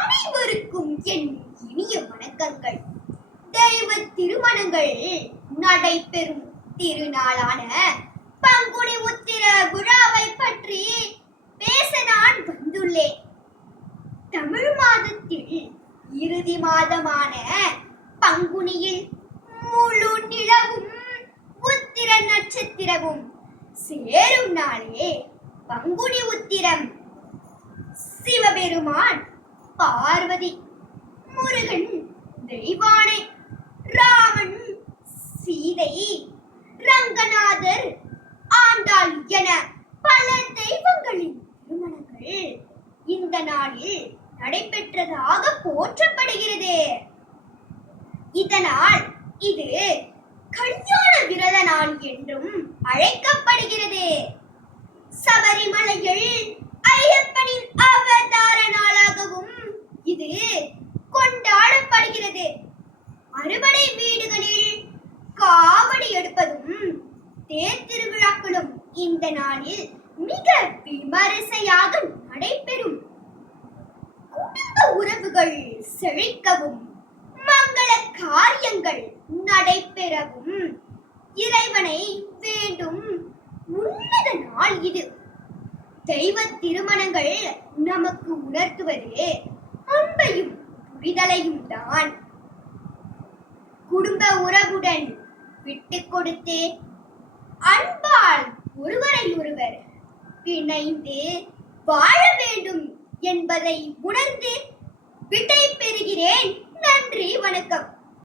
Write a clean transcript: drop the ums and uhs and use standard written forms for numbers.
அனைவருக்கும் என் இனிய வணக்கங்கள். தெய்வ திருமணங்கள் நடைபெறும் திருநாளான பங்குனி உத்திர விழாவை பற்றி பேச நான் வந்துள்ளேன். தமிழ் மாதத்தில் இறுதி மாதமான பங்குனியில் முழு நிலவும் உத்திர நட்சத்திரமும் சேரும் நாளே பங்குனி உத்திரம். சிவபெருமான், பார்வதி, முருகன், தெய்வானை, ராமன், சீதை, ரங்கநாதர், ஆண்டாள் என பல தெய்வங்களின் திருமணங்கள் இந்த நாளில் நடைபெற்றதாக போற்றப்படுகிறது. இதனால் இது கல்யாண விரத நாள் என்றும் அழைக்கப்படுகிறது. சபரிமலையில் ஐயப்பனின் அவதார நாளாகவும் இது கொண்டாடப்படுகிறது. அறுபடை வீடுகளில் காவடி எடுப்பதும் தேர் திருவிழாக்களும் இந்த நாளில் மிக விமரிசையாக நடைபெறும். குடும்ப உறவுகள் செழிக்கவும் மங்கள காரியங்கள் நடைபெறவும் இறைவனை வேண்டும் உன்னத நாள் இது. தெய்வ திருமணங்கள் நமக்கு உணர்த்துவது அன்பையும் புரிதலையும் தான். குடும்ப உறவுடன் விட்டு கொடுத்து அன்பால் ஒருவரை ஒருவர் பிணைந்து வாழ வேண்டும் என்பதை உணர்ந்து விடை பெறுகிறேன். நன்றி, வணக்கம்.